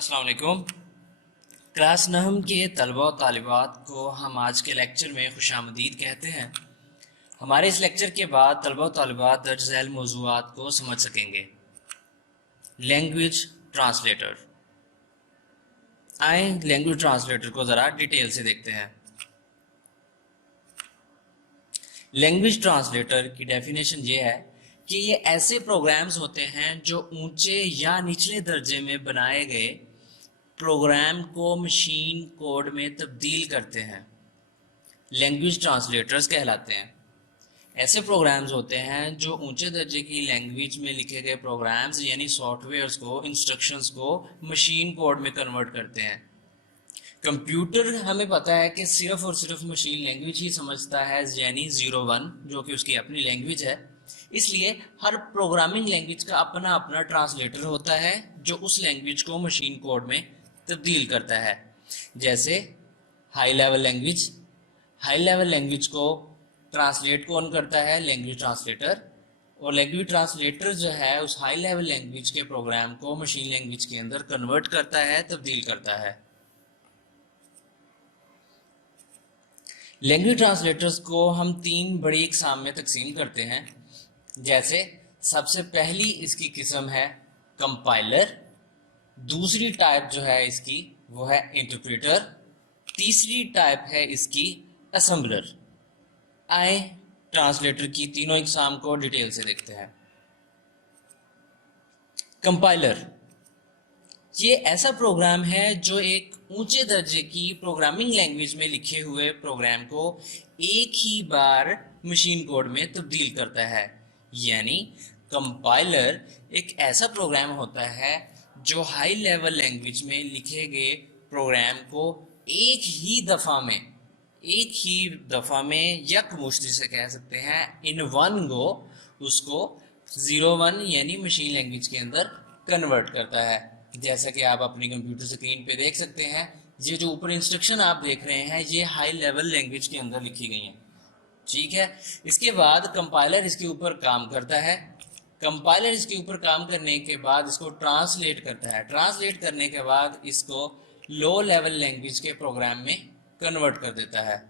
अस्सलाम वालेकुम। क्लास 9 के तलबा और तालिबात को हम आज के लेक्चर में खुशामदीद कहते हैं। हमारे इस लेक्चर के बाद तलबा और तालिबात दर्ज झैल मौज़ूआत को समझ सकेंगे। Language translator. आए लैंग्वेज ट्रांसलेटर को ज़रा डिटेल से देखते हैं। लैंग्वेज ट्रांसलेटर की डेफिनेशन ये है कि ये ऐसे प्रोग्राम्स होते हैं जो ऊंचे या निचले दर्जे में बनाए गए प्रोग्राम को मशीन कोड में तब्दील करते हैं, लैंग्वेज ट्रांसलेटर्स कहलाते हैं। ऐसे प्रोग्राम्स होते हैं जो ऊंचे दर्जे की लैंग्वेज में लिखे गए प्रोग्राम्स यानी सॉफ्टवेयर्स को, इंस्ट्रक्शंस को मशीन कोड में कन्वर्ट करते हैं। कंप्यूटर हमें पता है कि सिर्फ और सिर्फ मशीन लैंग्वेज ही समझता है, यानी 01 जो कि उसकी अपनी लैंग्वेज है। इसलिए हर प्रोग्रामिंग लैंग्वेज का अपना अपना ट्रांसलेटर होता है जो उस लैंग्वेज को मशीन कोड में तब्दील करता है। जैसे हाई लेवल लैंग्वेज को ट्रांसलेट कौन करता है? Language translator. और लैंग्वेज ट्रांसलेटर जो है उस हाई लेवल लैंग्वेज के प्रोग्राम को मशीन लैंग्वेज के अंदर कन्वर्ट करता है, तब्दील करता है। लैंग्वेज ट्रांसलेटर्स को हम 3 बड़ी इकसाम में तकसीम करते हैं। जैसे सबसे पहली इसकी किस्म है कंपाइलर, दूसरी टाइप जो है इसकी वो है इंटरप्रेटर, तीसरी टाइप है इसकी असेंबलर। आए ट्रांसलेटर की तीनों इकसाम को डिटेल से देखते हैं। कंपाइलर ये ऐसा प्रोग्राम है जो एक ऊंचे दर्जे की प्रोग्रामिंग लैंग्वेज में लिखे हुए प्रोग्राम को एक ही बार मशीन कोड में तब्दील करता है। यानी कंपाइलर एक ऐसा प्रोग्राम होता है जो हाई लेवल लैंग्वेज में लिखे गए प्रोग्राम को एक ही दफ़ा में यकमुश्ती से कह सकते हैं इन वन गो उसको 01 यानी मशीन लैंग्वेज के अंदर कन्वर्ट करता है। जैसा कि आप अपनी कंप्यूटर स्क्रीन पे देख सकते हैं, ये जो ऊपर इंस्ट्रक्शन आप देख रहे हैं ये हाई लेवल लैंग्वेज के अंदर लिखी गई हैं। ठीक है, इसके बाद कंपाइलर इसके ऊपर काम करता है। कंपाइलर इसके ऊपर काम करने के बाद इसको ट्रांसलेट करता है। ट्रांसलेट करने के बाद इसको लो लेवल लैंग्वेज के प्रोग्राम में कन्वर्ट कर देता है।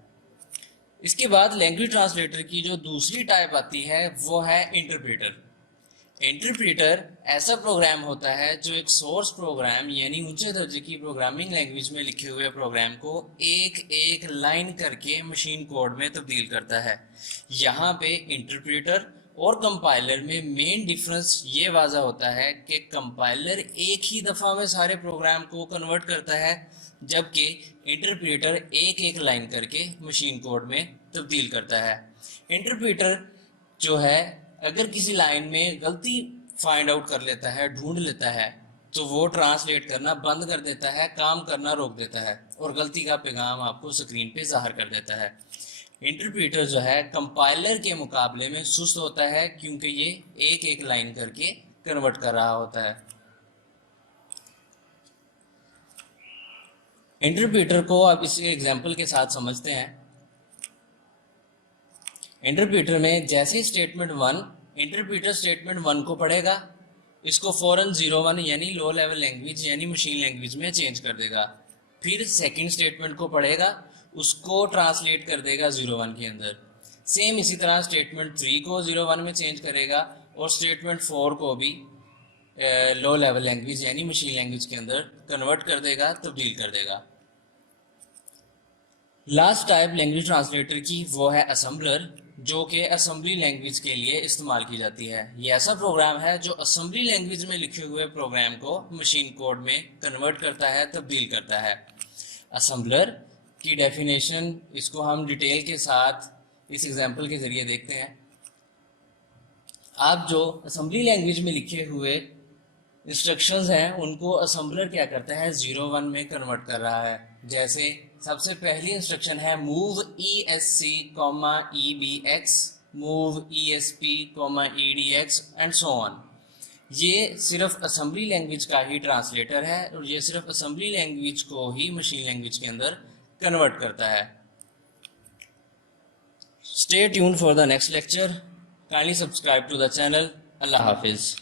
इसके बाद लैंग्वेज ट्रांसलेटर की जो दूसरी टाइप आती है वो है इंटरप्रेटर। इंटरप्रेटर ऐसा प्रोग्राम होता है जो एक सोर्स प्रोग्राम यानी ऊंचे दर्जे की प्रोग्रामिंग लैंग्वेज में लिखे हुए प्रोग्राम को एक एक लाइन करके मशीन कोड में तब्दील करता है। यहाँ पे इंटरप्रेटर और कंपाइलर में मेन डिफरेंस ये वाज़ा होता है कि कंपाइलर एक ही दफ़ा में सारे प्रोग्राम को कन्वर्ट करता है, जबकि इंटरप्रेटर एक एक लाइन करके मशीन कोड में तब्दील करता है। इंटरप्रेटर जो है अगर किसी लाइन में गलती फाइंड आउट कर लेता है, ढूंढ लेता है, तो वो ट्रांसलेट करना बंद कर देता है, काम करना रोक देता है और गलती का पैगाम आपको स्क्रीन पे ज़ाहिर कर देता है। इंटरप्रेटर जो है कंपाइलर के मुकाबले में सुस्त होता है क्योंकि ये एक एक लाइन करके कन्वर्ट कर रहा होता है। इंटरप्रेटर को अब इस एग्जाम्पल के साथ समझते हैं। इंटरप्रेटर में जैसे स्टेटमेंट 1 इंटरप्रेटर स्टेटमेंट 1 को पढ़ेगा, इसको फौरन 01 यानी लो लेवल लैंग्वेज यानी मशीन लैंग्वेज में चेंज कर देगा। फिर सेकंड स्टेटमेंट को पढ़ेगा, उसको ट्रांसलेट कर देगा 01 के अंदर। सेम इसी तरह स्टेटमेंट 3 को 01 में चेंज करेगा और स्टेटमेंट 4 को भी लो लेवल लैंग्वेज यानी मशीन लैंग्वेज के अंदर कन्वर्ट कर देगा, तब्दील कर देगा। लास्ट टाइप लैंग्वेज ट्रांसलेटर की वो है असेंबलर, जो कि असेंबली लैंग्वेज के लिए इस्तेमाल की जाती है। ये ऐसा प्रोग्राम है जो असेंबली लैंग्वेज में लिखे हुए प्रोग्राम को मशीन कोड में कन्वर्ट करता है, तब्दील करता है। असेंबलर की डेफिनेशन इसको हम डिटेल के साथ इस एग्जांपल के ज़रिए देखते हैं। आप जो असेंबली लैंग्वेज में लिखे हुए इंस्ट्रक्शंस हैं उनको असेंबलर क्या करता है? 01 में कन्वर्ट कर रहा है। जैसे सबसे पहली इंस्ट्रक्शन है move ESC, EBX, move ESP, EDX and so on. ये सिर्फ असेंबली लैंग्वेज का ही ट्रांसलेटर है और ये सिर्फ असेंबली लैंग्वेज को ही मशीन लैंग्वेज के अंदर कन्वर्ट करता है। Stay tuned for the next lecture. Kindly subscribe to the channel. अल्लाह हाफिज़।